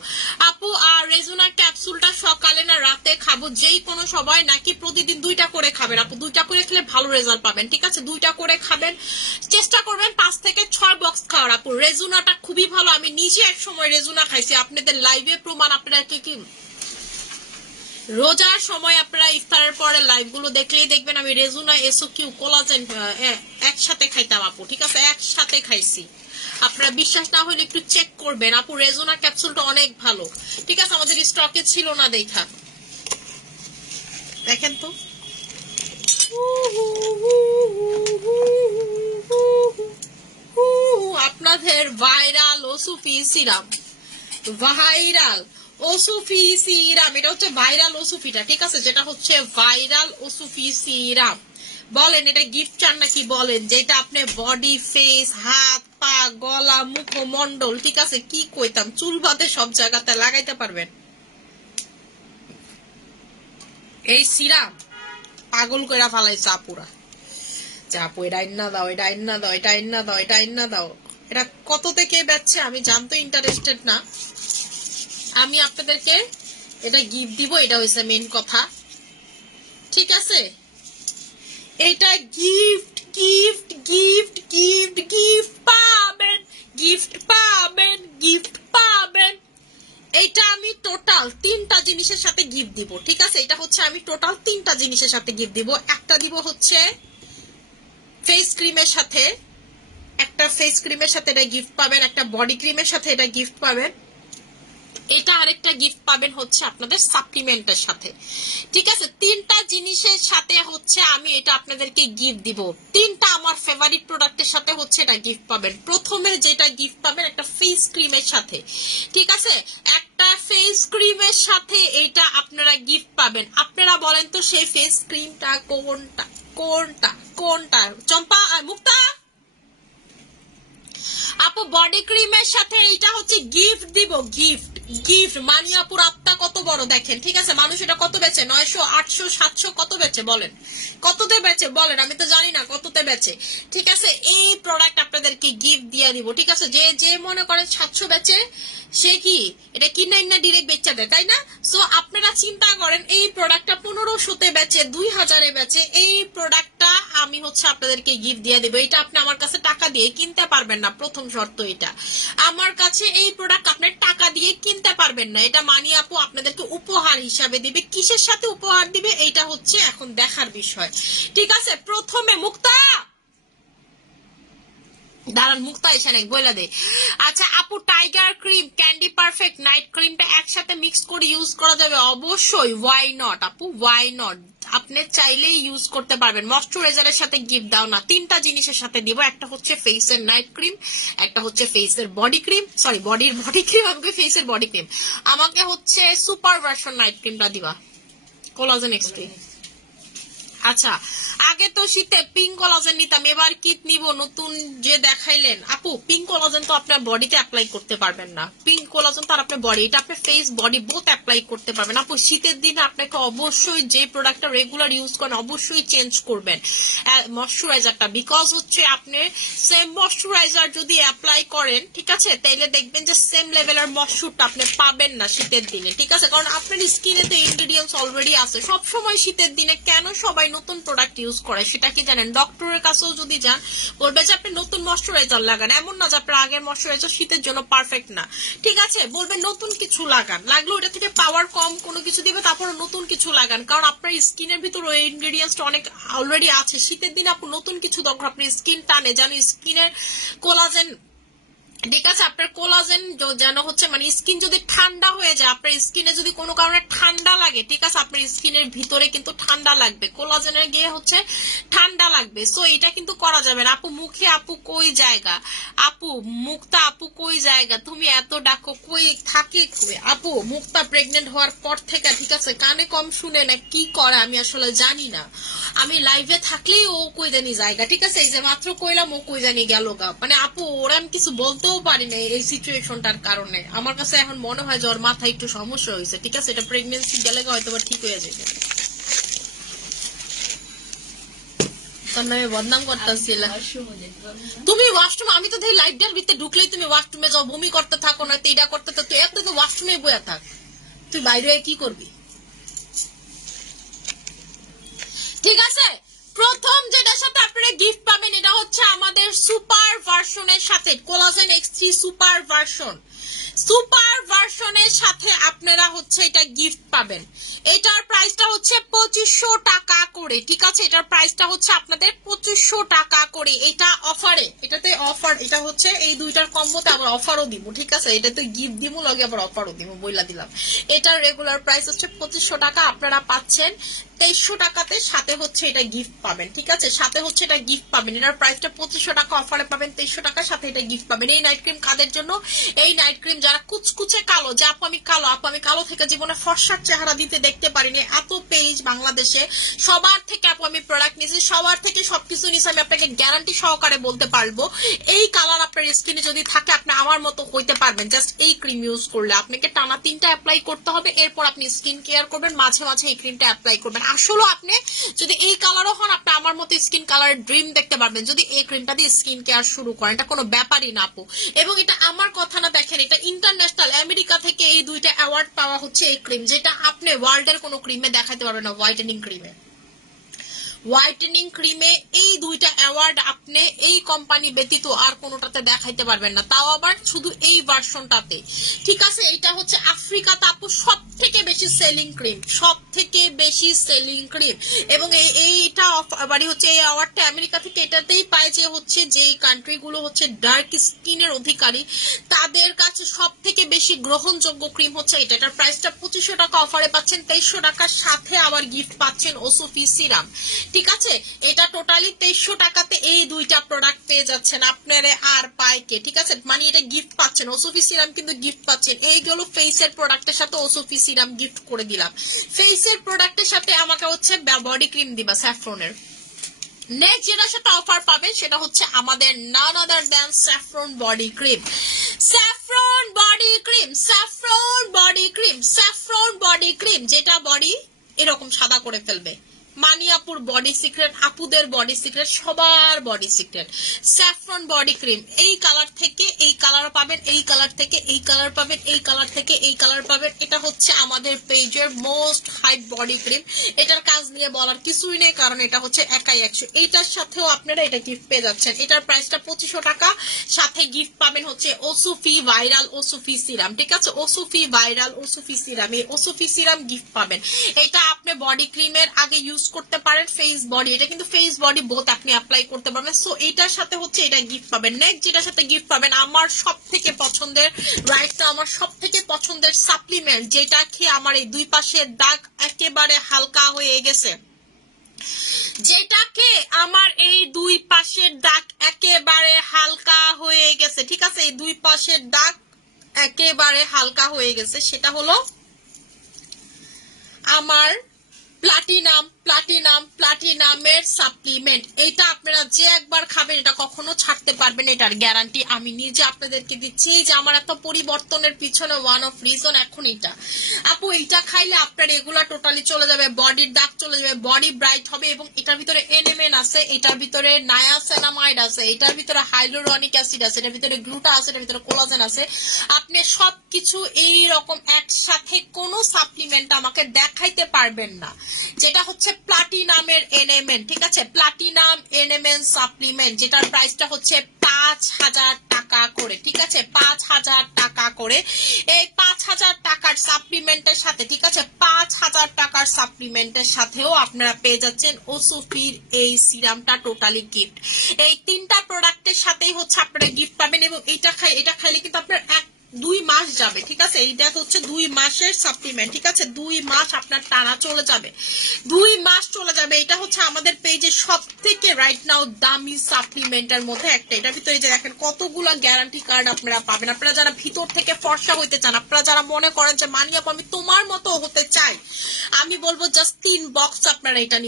আপু আর রেজুনা ক্যাপসুলটা সকালে না রাতে খাবো, যেই কোনো সময়, নাকি প্রতিদিন 2টা করে খাবেন আপু? 2টা করে খেলে ভালো রেজাল্ট পাবেন, ঠিক আছে, 2টা করে খাবেন, চেষ্টা করবেন 5 থেকে 6 বক্স খাওয়ার আপু। রেজুনাটা খুবই ভালো, আমি নিজে এক সময় রেজুনা খাইছি, আপনাদের লাইভে প্রমাণ। আপনারা কি রোজার সময় আপনারা ইফতারের পরে লাইভ গুলো দেখলেই দেখবেন আমি রেজুনা এসোকিউ কোলাজেন একসাথে খাইতাম আপু, ঠিক আছে, একসাথে খাইছি। আপনারা বিশ্বাস না হলে একটু চেক করবেন। আপু রেজোনা ক্যাপসুলটা অনেক ভালো, ঠিক আছে, আমাদের স্টকে ছিল না দেখা, দেখেন তো। আপনাদের ভাইরাল ওসুফি সিরাম, ভাইরাল ওসুফি সিরাম, এটা হচ্ছে ভাইরাল ওসুফিটা, ঠিক আছে, যেটা হচ্ছে ভাইরাল ওসুফি সিরাম। বলেন এটা গিফট চান নাকি বলেন, যেটা আপনি বডি, ফেস, হাত, পা, গলা, মুখমণ্ডল, ঠিক আছে, কি কইতাম, চুল বাদে সব জায়গাতে লাগাইতে পারবেন এই সিরাম। পাগল কইরা ফালাইছে আপুরা, চাপু এটা আইনা দাও, এটা আইনা দাও, এটা আইনা দাও, এটা আইনা দাও। এটা কত থেকে বেচছে আমি জানতে ইন্টারেস্টেড না, আমি আপনাদেরকে এটা গিফট দিব, এটা হইছে মেইন কথা, ঠিক আছে। এটা gift gift gift gift gift পাবেন, গিফট পাবেন, গিফট পাবেন। এটা আমি টোটাল 3টা জিনিসের সাথে গিফট দিব, ঠিক আছে, এটা হচ্ছে আমি টোটাল 3টা জিনিসের সাথে গিফট দিব। একটা দিব হচ্ছে ফেস ক্রিমের সাথে, একটা ফেস ক্রিমের সাথে এটা গিফট পাবেন, একটা বডি ক্রিমের সাথে এটা গিফট পাবেন, এটা আরেকটা গিফট পাবেন হচ্ছে আপনাদের সাপ্লিমেন্টের সাথে, ঠিক আছে। 3টা জিনিসের সাথে হচ্ছে আমি এটা আপনাদেরকে গিফট দিব। 3টা আমার ফেভারিট প্রোডাক্টের সাথে হচ্ছে এটা গিফট পাবেন। প্রথমে যেটা গিফট পাবেন একটা ফেস ক্রিমের সাথে, ঠিক আছে, একটা ফেস ক্রিমের সাথে এটা আপনারা গিফট পাবেন। আপনারা বলেন তো সেই ফেস ক্রিমটা কোনটা, কোনটা কোনটা? চম্পা, মুক্তা আপু বডি ক্রিমের সাথে এটা হচ্ছে গিফট দিব, গিফট গিফট। মানিয়াপুর আত্মা কত বড় দেখেন, ঠিক আছে, মানুষ এটা কত বেচে, 900, 800, 700 কত বেচে বলেন, কততে বেচে বলেন, আমি তো জানি না কততে বেচে, ঠিক আছে। এই প্রোডাক্ট আপনাদেরকে গিফট দিয়ে দিব, ঠিক আছে। যে যে মনে করেন 700 বেচে সে কি এটা কিনে না ডিরেক্ট বেচা দেয়, তাই না? সো আপনারা চিন্তা করেন এই প্রোডাক্টটা 1500-তে বেচে, 2000-এ বেচে, এই প্রোডাক্টটা আমি হচ্ছে আপনাদেরকে গিফট দিয়ে দেবো। এটা আপনি আমার কাছে টাকা দিয়ে কিনতে পারবেন না, প্রথম শর্ত এটা। আমার কাছে এই প্রোডাক্ট আপনি টাকা দিয়ে কিনতে পারবেন না, এটা মানি আপু আপনাদেরকে উপহার হিসাবে দিবে। কিসের সাথে উপহার দিবে এটা হচ্ছে এখন দেখার বিষয়, ঠিক আছে। প্রথমে মুক্তা দাঁড়ান, মুক্তা এসে নাকি বইলা দে। আচ্ছা আপু tiger cream, candy perfect night ক্রিমটা একসাথে মিক্স করে ইউজ করা যাবে অবশ্যই, ওয়াই নট আপু, ওয়াই নট, আপনি চাইলেই ইউজ করতে পারবেন। ময়শ্চারাইজারের সাথে গিফট দাও না, 3টা জিনিসের সাথে দিব, একটা হচ্ছে ফেসের নাইট ক্রিম, একটা হচ্ছে ফেসের বডি ক্রিম, সরি বডির বডি ক্রিম, আমাকে ফেসের বডি ক্রিম, আমাকে হচ্ছে সুপার ভার্সন নাইট ক্রিমটা দিবা, কোলাজেন এক্সট্রি। আচ্ছা আগে তো শীতে পিঙ্ক কোলাজেন নিতাম, এবার কি নিব নতুন যে দেখাইলেন আপু? পিঙ্ক কোলাজেন তো আপনার বডিতে অ্যাপ্লাই করতে পারবেন না, পিঙ্ক কোলাজেন তো আপনার বডি, এটা আপনার ফেস বডি বোথ অ্যাপ্লাই করতে পারবেন। আপু শীতের দিনে আপনাকে অবশ্যই যে প্রোডাক্টটা রেগুলার ইউজ করেন অবশ্যই চেঞ্জ করবেন ময়শ্চারাইজারটা, বিকজ হচ্ছে আপনি সেম ময়শ্চারাইজার যদি অ্যাপ্লাই করেন, ঠিক আছে, তাইলে দেখবেন যে সেম লেভেলের ময়শ্চারটা আপনি পাবেন না শীতের দিনে, ঠিক আছে, কারণ আপনার স্কিনে তো ইনগ্রেডিয়েন্টস অলরেডি আছে। সবসময় শীতের দিনে কেন সবাই নতুন প্রোডাক্ট ইউজ করে সেটা কি জানেন? ডক্টরের কাছেও যদি যান বলবে যে আপনি নতুন ময়শ্চারাইজার লাগান, এমন না যে আপনার আগের ময়শ্চারাইজার শীতের জন্য পারফেক্ট না, ঠিক আছে, বলবে নতুন কিছু লাগান, লাগলে ওটা থেকে পাওয়ার কম কোনো কিছু দিবে, তারপর নতুন কিছু লাগান, কারণ আপনার স্কিনের ভিতর ওই ইনগ্রেডিয়েন্টস অনেক অলরেডি আছে। শীতের দিনে আপনি নতুন কিছু দরকার, আপনার স্কিন টানে যেন স্কিনের কোলাজেন, ঠিক আছে, আপনার কোলাজেন যেন হচ্ছে মানে স্কিন যদি ঠান্ডা হয়ে যায়, আপনার স্কিনে যদি কোনো কারণে ঠান্ডা লাগে, ঠিক আছে, আপনার স্কিনের ভিতরে কিন্তু ঠান্ডা লাগবে, কোলাজেনের গিয়ে হচ্ছে ঠান্ডা লাগবে। সো এটা কিন্তু করা যাবে না। আপু মুখে আপু কই জায়গা, আপু মুক্তা আপু কই জায়গা, তুমি এত ডাকো কই থাকে কই? আপু মুক্তা প্রেগনেন্ট হওয়ার পর থেকে, ঠিক আছে, কানে কম শুনে না কি করে আমি আসলে জানি না, আমি লাইভে থাকলেই ও কই জানি জায়গা, ঠিক আছে, এই যে মাত্র কইলাম ও কই জানি গেল গা, মানে আপু ওরা আমি কিছু বলতেও পারি না এই সিচুয়েশনটার কারণে। আমার কাছে এখন মনে হয় যে ওর মাথায় একটু সমস্যা হয়েছে, ঠিক আছে, এটা প্রেগনেন্সি গেলে হয়তো ঠিক হয়ে যাবে। বদনাম করতেছিলাম তুমি ওয়াশরুম, আমি তো দেখি লাইট ডাল ভিতরে ঢুকলেই তুমি ওয়াশরুমে যাও, বমি করতে থাকো, নয়তো এটা করতে থাকো, তুই এত তো ওয়াশরুমে বইয়া থাক, তুই বাইরে কি করবি, ঠিক আছে। প্রথম যেটার সাথে আপনারা গিফট পাবেন এটা হচ্ছে আমাদের সুপার ভার্সনের সাথে collagen X3 super version, super ভার্সনের সাথে আপনারা হচ্ছে এটা গিফট পাবেন। এটার প্রাইসটা হচ্ছে 2500 টাকা করে, ঠিক আছে? এটার প্রাইসটা হচ্ছে আপনাদের 2500 টাকা করে। এটা অফারে, এটাতে অফার, এটা হচ্ছে এই দুইটার কম্বোতে আবার অফারও দিব, ঠিক আছে? এটাতে গিফট দিব, লগে আবার অফারও দিব, বইলা দিলাম। এটার রেগুলার প্রাইস হচ্ছে 2500 টাকা, আপনারা পাচ্ছেন 2300 টাকাতে, সাথে হচ্ছে এটা গিফট পাবেন, ঠিক আছে? সাথে হচ্ছে এটা গিফট পাবেন। এটার প্রাইসটা 2500 টাকা, অফারে পাবেন 2300 টাকার সাথে এটা গিফট পাবেন। এই নাইট ক্রিম কাদের জন্য? এই নাইট ক্রিম যারা কুচকুচে কালো, যে আপু আমি কালো থেকে জীবনে ফর্সার চেহারা দিতে দেখতে পারিনি, এত পেজ বাংলাদেশে, সবার থেকে আপু আমি প্রোডাক্ট নিয়েছি, সবার থেকে সবকিছু নিয়েছি, আমি আপনাকে গ্যারান্টি সহকারে বলতে পারবো এই কালার আপনার স্কিনে যদি থাকে আপনি আমার মতো হইতে পারবেন জাস্ট এই ক্রিম ইউজ করলে। আপনাকে টানা 3টা অ্যাপ্লাই করতে হবে, এরপর আপনি স্কিন কেয়ার করবেন, মাঝে মাঝে এই ক্রিমটা অ্যাপ্লাই করবেন। আসলে আপনি যদি এই কালারও হন, আপনি আমার মতো স্কিন কালারের ড্রিম দেখতে পারবেন যদি এই ক্রিমটা দিয়ে স্কিন কেয়ার শুরু করেন। এটা কোনো ব্যাপারই না আপু, এবং এটা আমার কথা না, দেখেন এটা ইন্টারন্যাশনাল আমেরিকা থেকে এই 2টা অ্যাওয়ার্ড পাওয়া হচ্ছে এই ক্রিম, যেটা আপনি ওয়ার্ল্ডের কোনো ক্রিমে দেখাতে পারবেন না। হোয়াইটেনিং ক্রিমে এই 2টা অ্যাওয়ার্ড আপনি এই কোম্পানি ব্যতীত আর কোনোটাতে দেখাইতে পারবেন না, তাও আবার শুধু এই ভার্সনটাতে, ঠিক আছে? এটা হচ্ছে আফ্রিকাতে আপু সব থেকে বেশি সেলিং ক্রিম, এবং এইটা বাড়ি হচ্ছে এই অ্যাওয়ার্ডটা আমেরিকা থেকে এটাতেই পায় যে হচ্ছে যেই কান্ট্রিগুলো হচ্ছে ডার্ক স্কিনের অধিকারী তাদের কাছে সব থেকে বেশি গ্রহণযোগ্য ক্রিম হচ্ছে এটা। এটার প্রাইসটা 2500 টাকা, অফারে পাচ্ছেন 2300 টাকার সাথে আবার গিফট পাচ্ছেন ওসুফি সিরাম, ঠিক আছে? এটা টোটালি 2300 টাকাতে এই 2টা প্রোডাক্ট পেয়ে যাচ্ছেন আপনারা আর পাইকে, ঠিক আছে? মানে এটা গিফট পাচ্ছেন, ওসুফি সিরাম কিন্তু গিফট পাচ্ছেন। এইগুলো ফেসের প্রোডাক্টের সাথে ওসুফি সিরাম গিফট করে দিলাম। ফেসের প্রোডাক্টের সাথে আমাকে হচ্ছে বডি ক্রিম দিবা স্যাফরনের। নেক্সট যেটার সাথে অফার পাবেন সেটা হচ্ছে আমাদের none other than saffron body cream. Saffron body cream যেটা বডি এরকম সাদা করে ফেলবে। মানিয়াপুর বডি সিক্রেট, আপুদের বডি সিক্রেট, সবার body secret. Saffron body cream এই কালার থেকে এই কালার পাবেন, এই কালার থেকে এই কালার পাবেন, এই কালার থেকে এই কালার পাবেন। এটা হচ্ছে আমাদের পেজের মোস্ট হাইপ বডি ক্রিম। এটার কাজ নিয়ে বলার কিছুই নেই, কারণ এটা হচ্ছে একাই 100। এইটার সাথেও আপনারা এটা গিফট পেয়ে যাচ্ছেন। এটার প্রাইসটা 2500 টাকা, সাথে গিফট পাবেন হচ্ছে ওসুফি ভাইরাল ওসুফি সিরাম, ঠিক আছে? ওসুফি ভাইরাল ওসুফি সিরাম, এই ওসুফি সিরাম গিফট পাবেন। এটা আপনি বডি ক্রিমের আগে ইউজ করতে পারেন, ফেস বডি, এটা কিন্তু ফেস বডি বোথ আপনি অ্যাপ্লাই করতে পারবেন। সো এটার সাথে হচ্ছে এটা গিফট পাবেন। নেক্সট যেটার সাথে গিফট পাবেন আমার সব থেকে পছন্দের সাপ্লিমেন্ট, যেটা খেয়ে আমার এই 2 পাশের দাগ একেবারে হালকা হয়ে গেছে, ঠিক আছে? এই 2 পাশের দাগ একেবারে হালকা হয়ে গেছে, সেটা হলো আমার প্লাটিনামের সাপ্লিমেন্ট। এটা আপনারা যে একবার খাবেন এটা কখনো ছাড়তে পারবেন, এটার গ্যারান্টি আমি নিজে আপনাদেরকে দিচ্ছি। যে আমার এত পরিবর্তনের পিছনে ওয়ান অফ রিজন এখন এটা আপু, এইটা খাইলে আপনার এগুলা টোটালি চলে যাবে, বডির দাগ চলে যাবে, বডি ব্রাইট হবে। এবং এটার ভিতরে NMN আছে, এটার ভিতরে নায়াসিনামাইড আছে, এটার ভিতরে হাইলোরনিক অ্যাসিড আছে, এটার ভিতরে গ্লুটা আছে, এটার ভিতরে কোলাজেন আছে। আপনি সবকিছু এই রকম একসাথে কোনো সাপ্লিমেন্ট আমাকে দেখাইতে পারবেন না, যেটা হচ্ছে প্লাটিনামের NMN, ঠিক আছে? প্লাটিনাম NMN সাপ্লিমেন্ট, যেটার প্রাইসটা হচ্ছে 5000 টাকা করে, ঠিক আছে? 5000 টাকা করে। এই 5000 টাকার সাপ্লিমেন্টের সাথে, ঠিক আছে, 5000 টাকার সাপ্লিমেন্টের সাথেও আপনারা পেয়ে যাচ্ছেন ওসুফির এই সিরামটা টোটালি গিফট। এই 3টা প্রোডাক্টের সাথেই হচ্ছে আপনারা গিফট পাবেন, এবং এটা খাইলে কিন্তু আপনার 2 মাস যাবে, ঠিক আছে? এইটা হচ্ছে 2 মাসের সাপ্লিমেন্ট, ঠিক আছে? 2 মাস আপনার টানা চলে যাবে, 2 মাস চলে যাবে। এটা হচ্ছে আমাদের পেজে সব থেকে রাইট নাও দামি সাপ্লিমেন্টের মধ্যে একটা। এটার ভিতরে যে দেখেন কতগুলো গ্যারান্টি কার্ড আপনারা পাবেন। আপনারা যারা ভিতর থেকে ফর্সা হইতে চান, আপনারা যারা মনে করেন যে মানিয়াপু আমি তোমার মতো হতে চাই, আমি বলবো জাস্ট 3 বক্স আপনারা এটা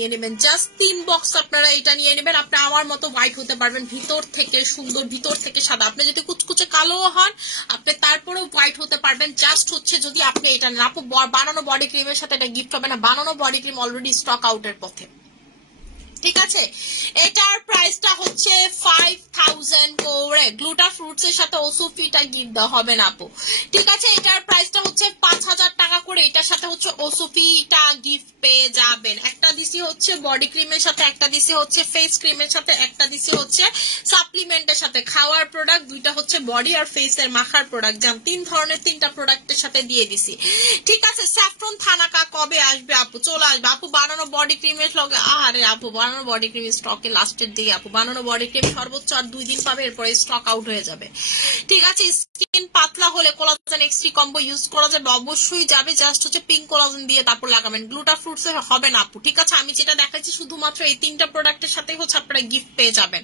নিয়ে নেবেন, আপনি আমার মতো হোয়াইট হতে পারবেন, ভিতর থেকে সুন্দর, ভিতর থেকে সাদা। আপনি যদি কুচকুচে কালো হন আপনি তারপরেও হোয়াইট হতে পারবেন, জাস্ট হচ্ছে যদি আপনি এটা না। বানানো বডি ক্রিমের সাথে এটা গিফট হবে না, বানানো বডি ক্রিম অলরেডি স্টক আউটের পথে, ঠিক আছে? এটার প্রাইসটা হচ্ছে 5000 করে। গ্লুটা ফ্রুটস এর সাথে ওসুফিটা গিফট দেওয়া হবে না আপু, ঠিক আছে? এটার প্রাইসটা হচ্ছে 5000 টাকা করে। এটার সাথে হচ্ছে ওসোফিটা গিফট পেয়ে যাবেন। একটা দিছি হচ্ছে বডি ক্রিমের সাথে, একটা দিছি হচ্ছে ফেস ক্রিমের সাথে, একটা দিছি হচ্ছে সাপ্লিমেন্টের সাথে। খাওয়ার প্রোডাক্ট দুইটা হচ্ছে বডি আর ফেসের মাখার প্রোডাক্ট, যেমন 3 ধরনের 3টা প্রোডাক্টের সাথে দিয়ে দিছি। ঠিক আছে, স্যাফরন থানাকা কবে আসবে আপু? চলে আসবে আপু। বানানো বডি ক্রিমের লগে, আরে আপু বানানো বডি ক্রিম স্টকে লাস্টের দিকে আপু। বানানো বডি ক্রিম সর্বোচ্চ আর 2 দিন পাবে, এরপরে স্টক আউট হয়ে যাবে। ঠিক আছে, স্কিন পাতলা হলে কোলাজেন এক্সট্রি কম্বো ইউজ করা যাবে, অবশ্যই যাবে। জাস্ট হচ্ছে পিঙ্ক কোলাজেন দিয়ে তারপর লাগাবেন, গ্লুটা ফ্রুটস হবে না আপু। ঠিক আছে, আমি যেটা দেখাচ্ছি শুধুমাত্র এই 3টা প্রোডাক্টের সাথে হচ্ছে আপনারা গিফট পেয়ে যাবেন।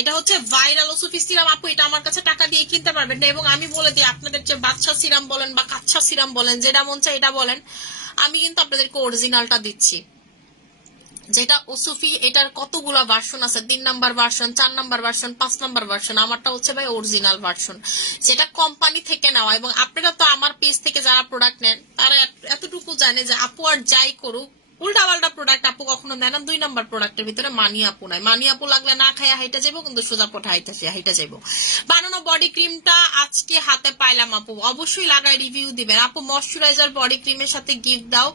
এটা হচ্ছে ভাইরাল ওসোফি সিরাম আপু। এটা আমার কাছে টাকা দিয়ে কিনতে পারবেন না, এবং আমি বলে দিই আপনাদের যে বাচ্চা সিরাম বলেন বা কাচ্চা সিরাম বলেন, যেটা মন চায় এটা বলেন, আমি কিন্তু আপনাদেরকে অরিজিনালটা দিচ্ছি। যেটা ওসোফি, এটার কতগুলো ভার্সন আছে, 3 number version, 4 number version, 5 number version. আমারটা হচ্ছে ভাই অরিজিনাল ভার্সন, যেটা কোম্পানি থেকে নেওয়া। এবং আপনারা তো আমার পেজ থেকে যারা প্রোডাক্ট নেন তারা এতটুকু জানে যে আপু আর যাই করুক, উল্টা পাল্টা প্রোডাক্ট আপু কখনো দেয় না। 2 নাম্বার প্রোডাক্টের ভিতরে মানি আপু নাই। মানি আপু লাগলে না খাইয়া হাইটা যাবো, কিন্তু সোজা পথে হাইটা যাবো। বানানো বডি ক্রিমটা আজকে হাতে পাইলাম আপু, অবশ্যই লাগাই রিভিউ দিবেন আপু। ময়শ্চারাইজার বডি ক্রিমের সাথে গিফট দাও,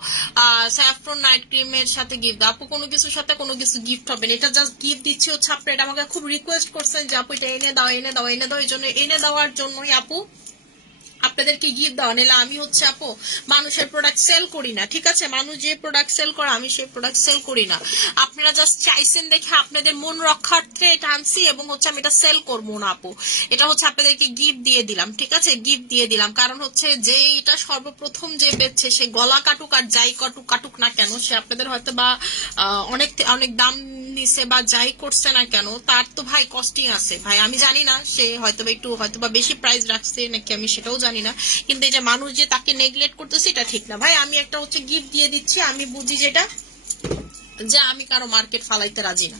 স্যাফরন নাইট ক্রিমের সাথে গিফট দাও আপু। কোনো কিছুর সাথে কোনো কিছু গিফট হবে না, এটা জাস্ট গিফট দিচ্ছি হচ্ছে। আপনি এটা আমাকে খুব রিকোয়েস্ট করছেন যে আপু এটা এনে দাও এনে দাও এনে দাও, এই জন্য এনে দেওয়ার জন্যই আপু আপনাদেরকে গিফট দেওয়া। নিলে আমি হচ্ছে আপু মানুষের প্রোডাক্ট সেল করি না। ঠিক আছে, মানুষ যে প্রোডাক্ট সেল করে আমি সেই প্রোডাক্ট সেল করি না। আপনারা জাস্ট চাইছেন দেখে আপনাদের মন রক্ষার্থে এটা আনছি, এবং হচ্ছে আমি এটা সেল করবো না আপু। এটা হচ্ছে আপনাদেরকে গিফট দিয়ে দিলাম। ঠিক আছে, গিফট দিয়ে দিলাম, কারণ হচ্ছে যে এটা সর্বপ্রথম যে বেচছে সে গলা কাটুক আর যাই কাটুক না কেন, সে আপনাদের হয়তো বা অনেক অনেক দাম নিছে বা যাই করছে না কেন, তার তো ভাই কস্টিং আছে ভাই। আমি জানি না সে হয়তোবা বেশি প্রাইস রাখছে নাকি, আমি সেটাও জানি না। কিন্তু এই যে মানুষ যে তাকে নেগলেক্ট করতেছে এটা ঠিক না ভাই। আমি একটা হচ্ছে গিফট দিয়ে দিচ্ছি, আমি বুঝি যেটা যে আমি কারো মার্কেট ফালাইতে রাজি না।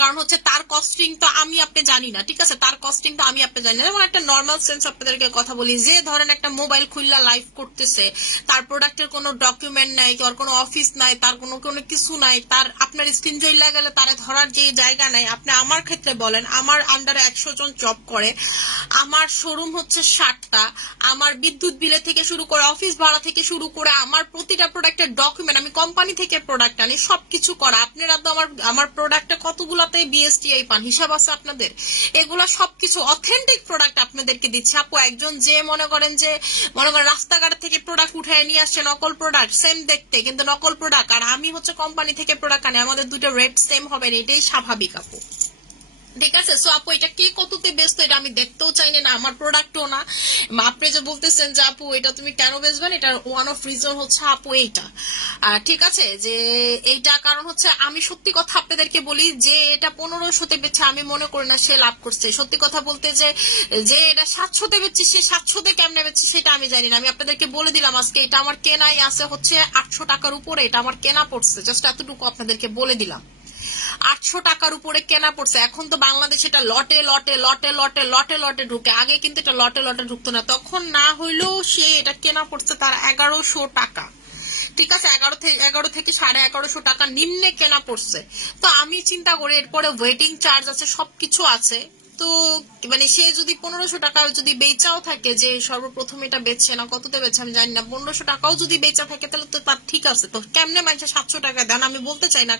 কারণ হচ্ছে তার কস্টিং তো আমি আপনি জানি না। ঠিক আছে, তার কস্টিং তো আমি আপনি জানি না। যেমন একটা নর্মাল সেন্স আপনাদেরকে কথা বলি, যে ধরেন একটা মোবাইল খুললা লাইভ করতেছে, তার প্রোডাক্টের কোনো ডকুমেন্ট নাই, তার কোনো অফিস নাই, তার কোনো কিছু নাই, তার আপনার স্ক্রিন জেলা গেলে তারে ধরার যে জায়গা নাই। আপনি আমার ক্ষেত্রে বলেন, আমার আন্ডারে 100 জন জব করে, আমার শোরুম হচ্ছে 60টা, আমার বিদ্যুৎ বিলে থেকে শুরু করে অফিস ভাড়া থেকে শুরু করে আমার প্রতিটা প্রোডাক্টের ডকুমেন্ট, আমি কোম্পানি থেকে প্রোডাক্ট আনি, সবকিছু করা। আপনারা তো আমার প্রোডাক্টে কতগুলাতে বিএসটিআই পান, হিসাব আছে আপনাদের। এগুলা সবকিছু অথেন্টিক প্রোডাক্ট আপনাদেরকে দিচ্ছে আপু। একজন যে মনে করেন রাস্তাঘাট থেকে প্রোডাক্ট উঠায় নিয়ে আসছে, নকল প্রোডাক্ট, সেম দেখতে কিন্তু নকল প্রোডাক্ট, আর আমি হচ্ছে কোম্পানি থেকে প্রোডাক্ট আনি, আমাদের দুটো রেট সেম হবে না, এটাই স্বাভাবিক আপু। ঠিক আছে, সো আপু এটা কে কততে বেচতো এটা আমি দেখতেও চাই না, আমার প্রোডাক্টও না। আপনি যে বলতেছেন যে আপু এটা তুমি কেন বেচবেন, এটা ওয়ান অফ রিজন হচ্ছে আপু এইটা। ঠিক আছে, যে এইটা কারণ হচ্ছে আমি সত্যি কথা আপনাদেরকে বলি, যে এটা 1500-তে বেচে আমি মনে করি না সে লাভ করছে। সত্যি কথা বলতে যে এটা 700-তে বেচছে, সে 700-তে কেমনে বেচছে সেটা আমি জানি না। আমি আপনাদেরকে বলে দিলাম আজকে এটা আমার কেনাই আছে হচ্ছে 800 টাকার উপরে, এটা আমার কেনা পড়ছে, জাস্ট এতটুকু আপনাদেরকে বলে দিলাম। 800 টাকার উপরে কেনা পড়ছে। এখন তো বাংলাদেশে এটা লটে লটে লটে লটে লটে লটে ঢুকে, আগে কিন্তু এটা লটে লটে ঢুকতো না। তখন না হইলেও সে এটা কেনা পড়ছে তার 1100 টাকা। ঠিক আছে, 11 থেকে 1150 টাকা নিম্নে কেনা পড়ছে। তো আমি চিন্তা করি এরপরে ওয়েটিং চার্জ আছে, সবকিছু আছে। তো মানে সে যদি 1500 টাকা যদি বেচাও থাকে, যে সর্বপ্রথম এটা বেচছে না, কততে বেচছে আমি জানি না, 1500 টাকাও যদি বেচা থাকে তাহলে তো তার ঠিক আছে। তো কেমনে মানুষ 700 টাকা দেন আমি বলতে চাই না।